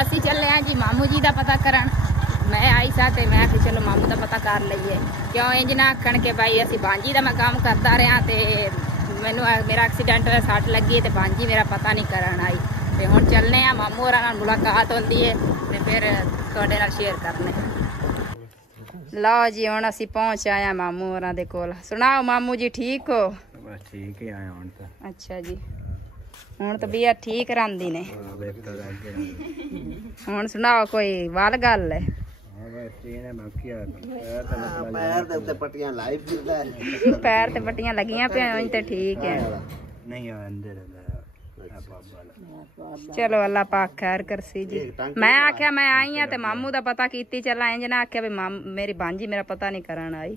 ਅਸੀਂ ਚੱਲੇ ਆ ਜੀ ਮਾਮੂ जी का पता करन। मैं आई सा ते मैं आखी चलो मामू का पता कर लईए, क्यों इंज ना आखण के भाई असी बांजी का मैं काम करता रहा ते मैनू मेरा एक्सीडेंट होया, सट लगी ते बांजी मेरा पता नहीं करन आई। ते हुण चलने आ मामू होरां नाल मुलाकात होंदी है ते फिर तुहाडे नाल शेयर करने। लो जी हुण असी पहुंच आया मामू होरां दे कोल। सुनाओ मामू जी ठीक हो? बस ठीक ही आया हुण तां। अच्छा जी हुण तबीयत ठीक रहिंदी ने? हुण सुनाओ कोई वाल गल है? पैर ते पट्टियां लगियां पियां ते ठीक है। चलो अल्लाह पाक खैर करसी जी। मैं आख्या मैं आई हाँ ते मामू दा पता कीती चला, इंज ना आख्या भी मेरी भांजी मेरा पता नहीं करन आई।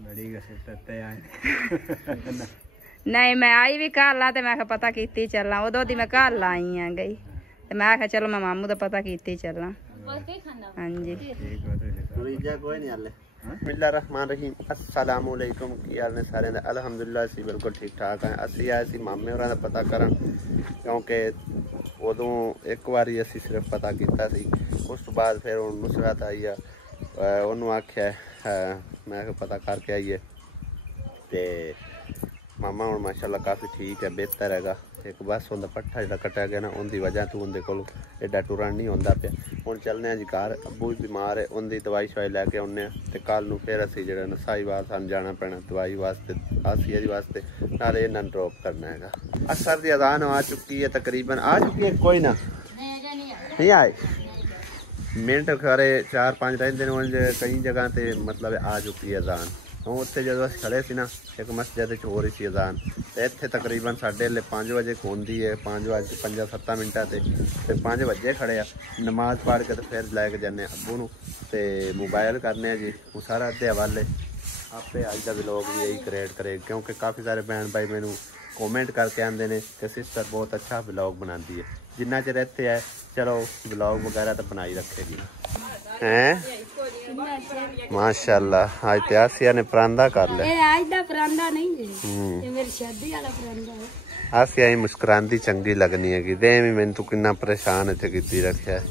नहीं मैं आई भी कल आ ते मैं पता कीती चला, उदों दी मैं कल आई हाँ गई ते मैं आख्या चलो मैं मामू दा पता कीती चला। हाँ जी बिस्मिल्लाहिर्रहमानिर्रहीम। अस्सलाम वालेकुम। की हाल ने सारे? अलहमदुलिल्लाह असी बिल्कुल ठीक ठाक हैं। असी आए सी मामे होरां दा पता करन, क्योंकि उदों एक बारी असी सिर्फ पता किया सी, उस तो बाद फिर हुण नुसरत आई है, उन्होंने आख्या मैं पता करके आइए ते मामा हुण माशाअल्लाह काफ़ी ठीक है, बेहतर हैगा। एक बस उनका पट्ठा जो कट्टिया गया ना, उनकी वजह तो उनके कोल एडा टुरन नहीं होंदा पिया। हुण चलने जी घर, अब्बू भी बीमार है, उनकी दवाई शवाई लैके आने ते कल नूं फिर असीं जिहड़ा ना साहिवाल सानूं जाना पैना दवाई वास्ते, आसिया जी वास्ते, नाले इन्हां नूं ड्रॉप करना हैगा। असर की अज़ान आ चुकी है, तकरीबन आ चुकी है, कोई ना नहीं आए मिनट खरे 4-5 रहिंदे ने, कई जगह ते मतलब आ चुकी है अज़ान। हूँ उत्थे जो अस खड़े सी ना एक मस्जिद हो रही सी अज़ान, तो इत्थे तकरीबन 5:30 बजे होंदी है, 5:05-7 मिनटां ते 5 बजे खड़े आ, नमाज पढ़ के तो फिर लैके जाने अब्बू नूं ते मोबाइल करने जी वो सारा अद्धे हवाले आपे। अज का व्लॉग भी यही क्रिएट करे, क्योंकि काफ़ी सारे भैन भाई मैनू कॉमेंट करके आते हैं कि सिस्टर बहुत अच्छा व्लॉग बनाती है। जिन्ना चिर इत्थे है चलो व्लॉग वगैरह तो बनाई रखेगी हैं। माशाअल्लाह आज ते आसिया ने परांदा कर लिया। आज दा परांदा नहीं है, ये मेरी शादी वाला परांदा है। आसिया ही मुस्कुरांदी चंगी लगनी है कि दे भी मैंने तू कितना परेशान इत्थे कीती रखया है।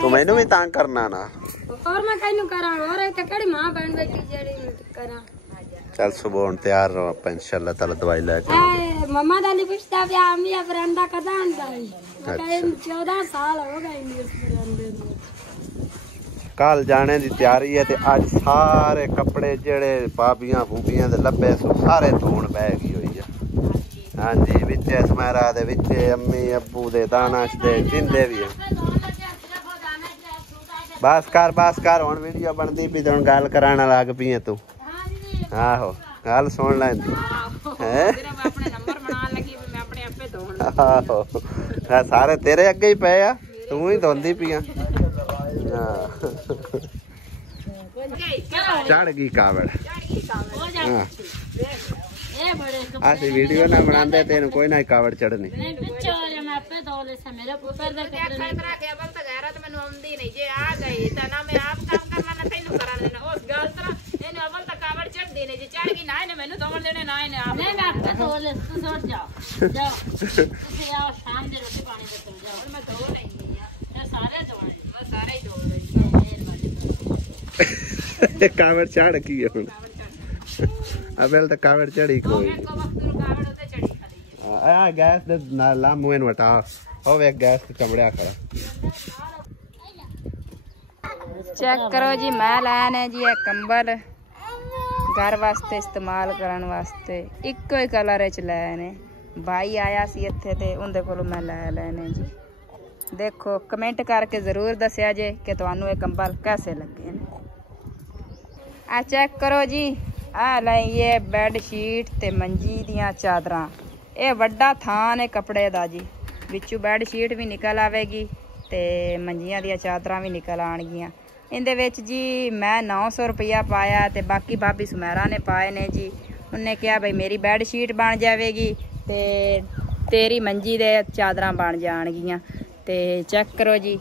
तू मैनू भी तंग करना ना और मैं कहीं करा और है कड़ी मां बहन बेटी जेड़ी करा। चल सुबह हुण तैयार रहो आप इंशाअल्लाह ताला दवाई लेके। मम्मा दाली पूछता पिया अम्मी परांदा कदा आंदा है? 14 साल हो गए इस परांदे में। कल जाने की तैयारी है, अज सारे कपड़े जेड़े भाबियां फूबियां दे लब्बे सो सारे धोण बह गई हुई है। हाँ जी विचे समारा दे विचे अम्मी अब्बू दे दानश दे जिंदे भी है। बस कर हुण वीडियो बनदी पई, हुण गल कराना लग पई है तू। आहो गल सुन लैंदी आहो सारे तेरे अगे ही पे आ, तू ही धोंदी पई आ। चढ़ गई कावड़। असि वीडियो ना बनाते तेन कोई ना कावड़ चढ़नी। कावड़ चढ़ की है हुण अबेल तो कावड़ चढ़ी कोई आ गैस दे नाला मुंह नु हटा हो वे गैस ते चमड़िया खड़ा। चेक करो जी मैं लैने जी कंबल घर वास्ते इस्तेमाल करन वास्ते, इक्को ही कलर च लैने। भाई आया सी इत्थे ते उंदे कोलों मैं लै लैने जी। देखो कमेंट करके जरूर दस्या जे कि तुहानू ये कंबल कैसे लगे ने। आ चेक करो जी आ लाइए बैड शीट ते मंजी दियां चादरां। ये वड्डा थान है कपड़े दा जी, विचों बैड शीट भी निकल आवेगी ते मंजियां दियां चादरां भी निकल आणगियां। इंदे विच जी मैं 900 रुपया पाया ते बाकी भाभी सुमेरा ने पाए ने जी। उन्हें कहा भाई मेरी बैड शीट बन जाएगी ते तेरी मंजी दे चादरां बन जाणगियां। ते चेक करो जी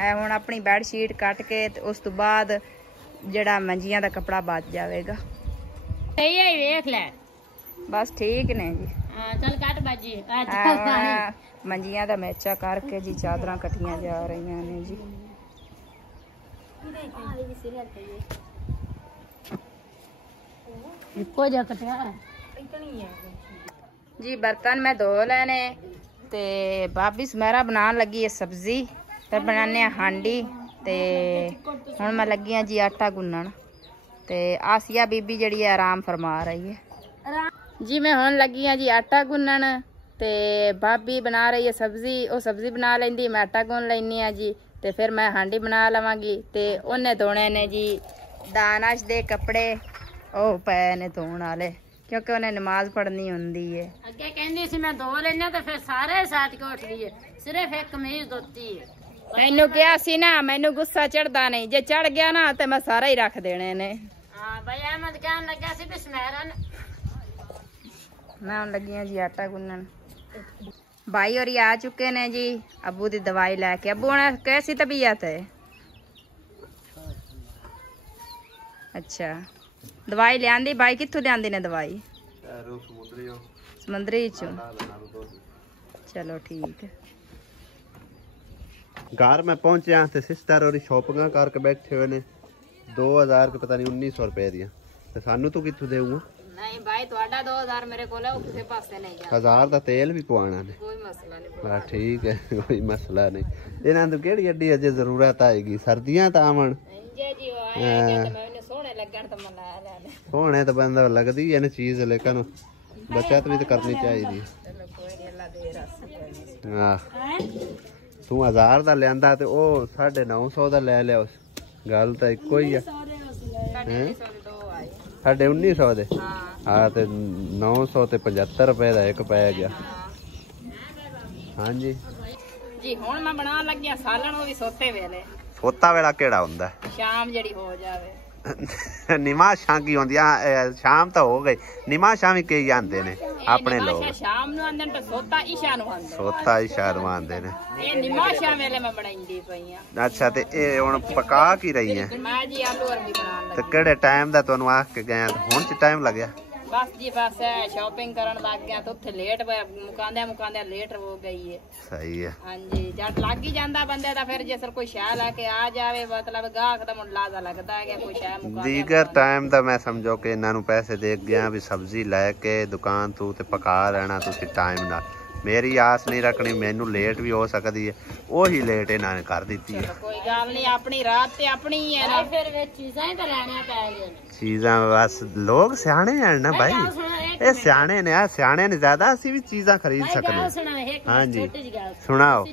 ऐ हुण अपनी बैड शीट कट के ते उस तो बाद जड़ा मंजियां दा कपड़ा बच जाएगा। सही है देख ले बस ठीक ने जी। ਚੱਲ ਕੱਟ ਬਾਜੀ ਮੰਜੀਆਂ ਦਾ ਮੈਚਾ ਕਰਕੇ ਜੀ ਚਾਦਰਾਂ ਕੱਟੀਆਂ ਜਾ ਰਹੀਆਂ ਨੇ ਜੀ। ਇੱਕੋ ਜਿਹਾ ਕਟਿਆ जी बर्तन मैं धो लेने ते भाभी सुमेरा बनाने लगी है सब्जी फिर बनाने हांडी ते हुण मैं लगी हाँ जी आटा गुन्नण ते आसिया बीबी जड़ी है आराम फरमा रही है जी। मैं हुण लगी हाँ जी आटा गुन्नण ते भाभी बना रही है सब्जी। वो सब्जी बना लेंदी मैं आटा गुन लैनी हाँ जी ते फिर मैं हांडी बना लवांगी ते उन्हें धोने ने जी दानश दे कपड़े ओ पे ने धोण वाले क्योंकि उन्हें नमाज पढ़नी होंदी है। ਅੱਗੇ ਕਹਿੰਦੀ ਸੀ ਮੈਂ ਧੋ ਲੈਣਾ ਤੇ ਫਿਰ ਸਾਰੇ ਸਾਥ ਕੇ ਉੱਠ ਗਈ ਸਿਰਫ ਇੱਕ ਕਮੀਜ਼ ਧੋਤੀ ਹੈ। मैनू क्या सी ना मैनू गुस्सा चढ़दा नहीं जे चढ़ गया ना ते मैं सारा ही रख देने ने। ਹਾਂ ਬਈ ਅਹਿਮਦ ਕਹਿਣ ਲੱਗਾ ਸੀ ਵੀ ਸਮੈਰਨ मैं हुण लगी हां जी आटा गुन्नण। भाई और आ चुके ने जी अबू दी दवाई लैके। अबू ने कैसी तबीयत है? अच्छा दवाई लियांदी भाई कित्थों लियांदी ने दवाई? समुंदरी चो। चलो ठीक है। घर में पहुंचे ते सिस्टर और शॉपिंग करके बैठे हुए ने 2000 के पता नहीं 1900 रुपए दिया ते सानू तू कित्थों देऊंगा? नहीं भाई ਤੁਹਾਡਾ 2000 ਮੇਰੇ ਕੋਲ ਹੈ ਉਹ ਕਿਸੇ ਪਾਸੇ ਨਹੀਂ ਜਾ। 1000 ਦਾ ਤੇਲ ਵੀ ਪਵਾਉਣਾ ਨੇ। ਕੋਈ ਮਸਲਾ ਨਹੀਂ। ਬਾ ਠੀਕ ਹੈ ਕੋਈ ਮਸਲਾ ਨਹੀਂ। ਇਹਨਾਂ ਨੂੰ ਕਿਹੜੀ ਅੱਡੀ ਅਜੇ ਜ਼ਰੂਰਤ ਆਏਗੀ ਸਰਦੀਆਂ ਤਾਂ ਆਵਣ। ਜੀ ਜੀ ਉਹ ਆਇਆ ਕਿ ਮੈਨੂੰ ਸੋਹਣੇ ਲੱਗਣ ਤਾਂ ਮੈਂ ਲੈ ਲੈਣੇ। ਸੋਹਣੇ ਤਾਂ ਬੰਦਾ ਲੱਗਦੀ ਹੈ ਨਾ ਚੀਜ਼ ਲੇਕਿਨ बचत भी तो करनी चाहिए। तू 1000 का लिया तो 950 का ले लिया। उस गल तो इको ही है। 1900 दे हाँ तो 900 ते 75 रुपए का एक पै गया। हाँ जी जी हुण मैं बनान लगी सालन वो भी सोते वेले। सोता वेला केड़ा हुंदा? शाम जड़ी हो जावे। निमाशां की होंदियां शाम तो हो गई। निमाशां भी कई आंदे ने अपने लोग। शाम नु आंदे ने सोता ईशा नु आंदे। सोता ईशा नु आंदे ने। ये निमाशां वेले मैं बनाईंदी पईयां। अच्छा ते ए हुण पका की रही है? मैं जी आलू अरबी बनान लगी। ते केड़े टाइम दा तुहानू आख के गया हुण च टाइम लगया? बस जी बस शॉपिंग करन लग गया तो उत्थे लेट मुकांदे लेट हो गई है। सही है। हां जी जट लग ही जांदा बंदे दा फिर जिस कोई शै लेके आ जावे मतलब गाहक दा मुंडलाजा लगदा है कि कोई शै मुका। दीगर टाइम दा मैं समझो कि इन्हां नू पैसे दे गया भी सब्जी लैके दुकान तू ते पका लेना तुसी टाइम नाल। मेरी आस नहीं रखनी मैनू लेट भी हो सकती है। वही लेट इन्हां ने कर दी है। कोई गल नहीं अपनी रात ते अपनी ही है ना। फिर वे चीज़ां ही तो लेनियां पै गईयां। चीज़ां बस लोग सियाणे हैं ना भाई। ये सियाणे ने सियाणे ने ज्यादा असी भी चीज़ां खरीद सकते। हाँ जी सुनाओ।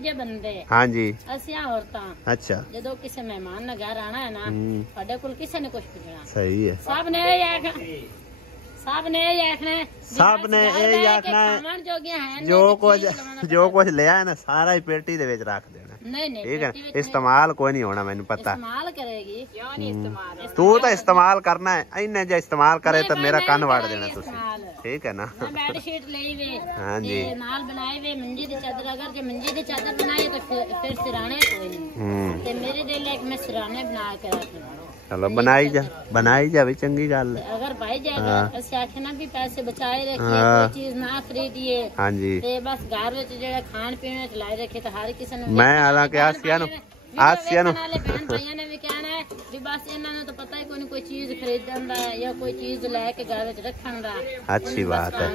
हाँ जी असीं औरतां अच्छा जदों किसी मेहमान ने घर आना है ना साडे कोल किसी ने कुछ पुछना। सही है। सब ने यही आखना है जो कुछ लिया है ना सारा ही पेटी दे विच रख देना। नहीं ठीक है इस्तेमाल कोई नहीं होना मैनू पता। इस्तेमाल करेगी क्यों नहीं इस्तेमाल? तू तो इस्तेमाल करना है इन्हें जो इस्तेमाल करे तो मेरा कन्न वाड़ देना तुसी। ठीक है ना? बेडशीट ले वे हाँ जी नाल बनाए वे मंजी दी चादर अगर जे मंजी दी चादर बनाए तो फिर सिराने कोई नहीं ते मेरे दिल एक मैं सिराने बना के रख। चलो बनाई जा भी चंगी गल है। अगर भाई जाएगा ਅਸੀਂ ਆਖਣਾ ਵੀ ਪੈਸੇ ਬਚਾਏ ਰੱਖੀਏ ਕੋਈ ਚੀਜ਼ ਨਾ ਖਰੀਦੀਏ। हाँ जी ਤੇ ਬਸ ਘਰ ਵਿੱਚ ਜਿਹੜਾ ਖਾਣ ਪੀਣ ਵਿੱਚ ਲਾਏ ਰੱਖੇ ਤਾਂ ਹਰ ਕਿਸੇ ਨੂੰ ਮੈਂ ਹਾਲਾਂਕਿ ਆਸਿਆ ਨੂੰ ਨਾਲੇ ਭੈਣ ਭਾਈਆਂ ਨੇ ਵੀ ਕਹਿਣਾ ਹੈ ਵੀ ਬਸ ਇਹਨਾਂ ਨੂੰ ਤਾਂ ਪਤਾ ਹੀ ਕੋਈ ਚੀਜ਼ ਖਰੀਦਣ ਦਾ ਜਾਂ ਕੋਈ ਚੀਜ਼ ਲੈ ਕੇ ਘਰ ਵਿੱਚ ਰੱਖਣ ਦਾ। अच्छी बात है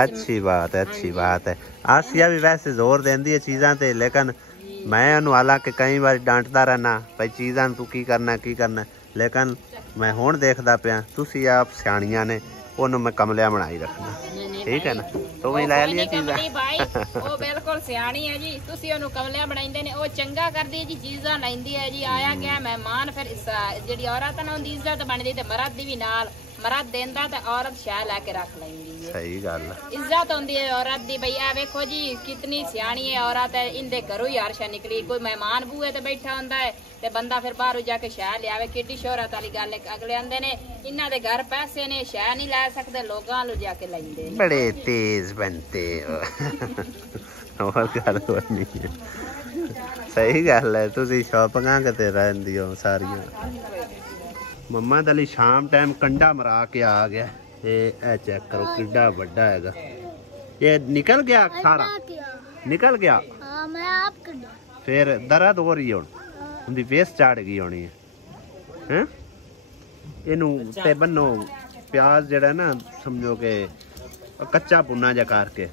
अच्छी बात है। आसिया भी वैसे जोर देंदी है चीज़ां ते लेकिन मैं हालांकि कई बार डांटदा रहना भाई चीज़ां तू की करना लेकिन मैं हुण देखदा पिया तुसी आप सियाणियां ने ओनू मैं कमलिया बनाई रखना। ठीक है ना? तो मैं ले लिया चीज़ां भाई ओ बिल्कुल सियाणी है जी तुसी ओनू कमलिया बनाइंदे ने ओ चंगा करदी है जी चीज़ां लैंदी है जी आया गया मेहमान फिर जेडी औरत ना हुंदी इज्जत बनदी ते मर्द दी भी नाल मर्द देंदा ते औरत शै लेके रख लैंदी है। सही गल इज्जत होंदी है औरत दी। भई आ वेखो जी कितनी सियाणी है औरत है इंदे घरों ही हर शै निकली कोई मेहमान बूहे ते बैठा हुंदा है ते बंदा फिर बाहरों जाके शै लियावे किड्डी शोहरत वाली गल है। अगले आंदे ने इन्हां दे घर पैसे ने शै नहीं लै सकदे लोगां लो जाके लैंदे बड़े तेज बनते हो। और गल नहीं है। सही गल है तुसी शॉपिंगां करते रहंदी हो सारियां। मम्मा दली शाम टाइम कंडा मरा के आ गया। ये चेक करो किड्डा बड़ा हैगा। ये निकल गया सारा निकल गया हाँ मैं आप कर दिया फिर दर्द हो रही है उनकी फेस चाड़ गई होनी है हैं इनू ते बन्नो प्याज जड़ा ना समझो के कच्चा भुना जा करके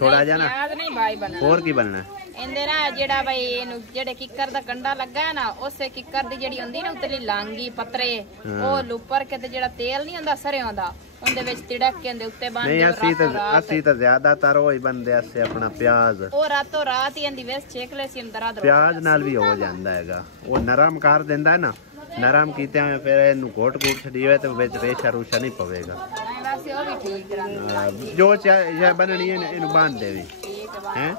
थोड़ा जा ना प्याज नहीं भाई बनना और की बनना ਇਹਦੇ ਨਾ ਜਿਹੜਾ ਬਈ ਇਹਨੂੰ ਜਿਹੜੇ ਕਿੱਕਰ ਦਾ ਕੰਡਾ ਲੱਗਾ ਹੈ ਨਾ ਉਸੇ ਕਿੱਕਰ ਦੀ ਜਿਹੜੀ ਹੁੰਦੀ ਨਾ ਉਤਲੀ ਲਾਂਗੀ ਪਤਰੇ ਉਹ ਲੁੱਪਰ ਕੇ ਤੇ ਜਿਹੜਾ ਤੇਲ ਨਹੀਂ ਹੁੰਦਾ ਸਰਿਆਂ ਦਾ ਉਹਦੇ ਵਿੱਚ ਤਿੜਕ ਕੇ ਦੇ ਉੱਤੇ ਬੰਨ ਨਹੀਂ ਅਸੀਂ ਤਾਂ ਜ਼ਿਆਦਾਤਰ ਉਹ ਹੀ ਬੰਦੇ ਅਸੀਂ ਆਪਣਾ ਪਿਆਜ਼ ਉਹ ਰਾਤੋਂ ਰਾਤ ਹੀ ਇਹਦੀ ਵੇਸ ਛੇਕ ਲੈ ਸੀ ਅੰਦਰ ਆ ਪਿਆਜ਼ ਨਾਲ ਵੀ ਹੋ ਜਾਂਦਾ ਹੈਗਾ ਉਹ ਨਰਮ ਕਰ ਦਿੰਦਾ ਨਾ ਨਰਮ ਕੀਤੇ ਹੋਏ ਫਿਰ ਇਹਨੂੰ ਘੋਟ ਛੱਡੀ ਹੋਏ ਤੇ ਵਿੱਚ ਰੇਸ਼ਾ ਰੂਸ਼ਾ ਨਹੀਂ ਪਵੇਗਾ ਵੈਸੇ ਉਹ ਵੀ ਠੀਕ ਰਹਿੰਦਾ ਜੋ ਚਾਹ ਬਣਨੀ ਹੈ ਇਹਨੂੰ ਬੰਨ ਦੇਵੀ ਹੈ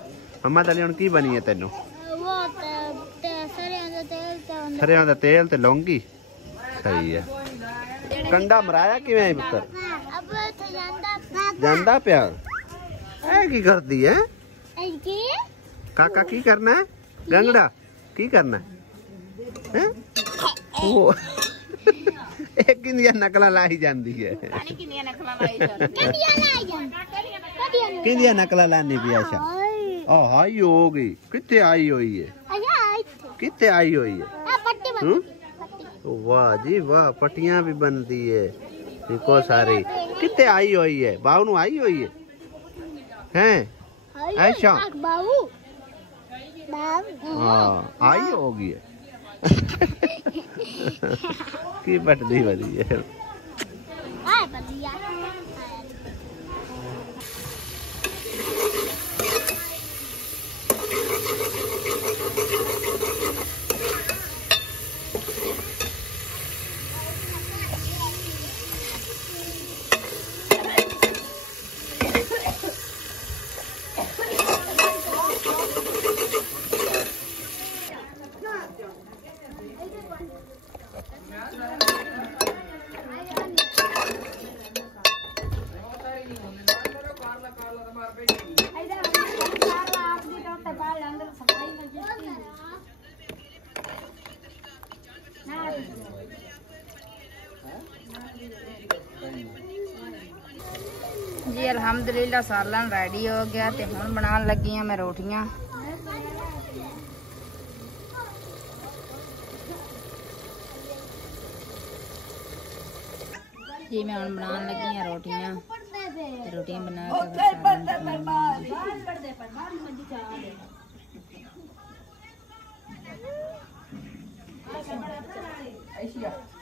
ਮੰਮਾ ਤੇਰੀ ਹੁਣ ਕੀ ਬਣੀ ਹੈ ਤੈਨੂੰ वो ਸਰਿਆਂ ਦਾ ਤੇਲ ਤੇ ਲੌਂਗੀ ਸਹੀ ਹੈ ਕੰਡਾ ਮਰਾਇਆ ਕਿਵੇਂ ਹੈ ਪੁੱਤਰ अब तो ਜਾਂਦਾ ਜਾਂਦਾ ਪਿਆ ਇਹ ਕੀ ਕਰਦੀ ਹੈ ਕੀ ਕਾਕਾ ਕੀ ਕਰਨਾ ਹੈ ਗੰਗੜਾ ਕੀ ਕਰਨਾ ਹੈ ਉਹ ਇਹ ਕਿੰਨੀਆਂ ਨਕਲਾਂ ਲਾਈ ਜਾਂਦੀ ਹੈ ਪਾਣੀ ਕਿੰਨੀਆਂ ਨਖਲਾਂ ਲਾਈ ਜਾਂਦੀ ਕਦੀਆਂ ਲਾਈ ਜਾਂਦਾ ਕਿੰਨੀਆਂ ਨਕਲਾਂ ਲਾਣੀ ਪਿਆ ਸ਼ਾ ਆ ਹਾਈ ਹੋ ਗਈ ਕਿੱਥੇ ਆਈ ਹੋਈ ਹੈ ਅਜਾ ਇੱਥੇ ਕਿੱਥੇ ਆਈ ਹੋਈ ਹੈ ਆ ਪੱਟੀ ਹੂੰ ਪੱਟੀ वाह जी वाह पट्टियां भी बनती है देखो सारी कितने आई हुई है बाबू नु आई हुई है ऐसा बाबू बाबू हाँ आई होगी की पटदी बनी है आ बढ़िया जी अल्हम्दुलिल्लाह सालन रेडी हो गया ते हुण बनाने लगी हां मैं रोटियां जी मैं हुण बनाने लगी हां रोटियां ते रोटियां बना के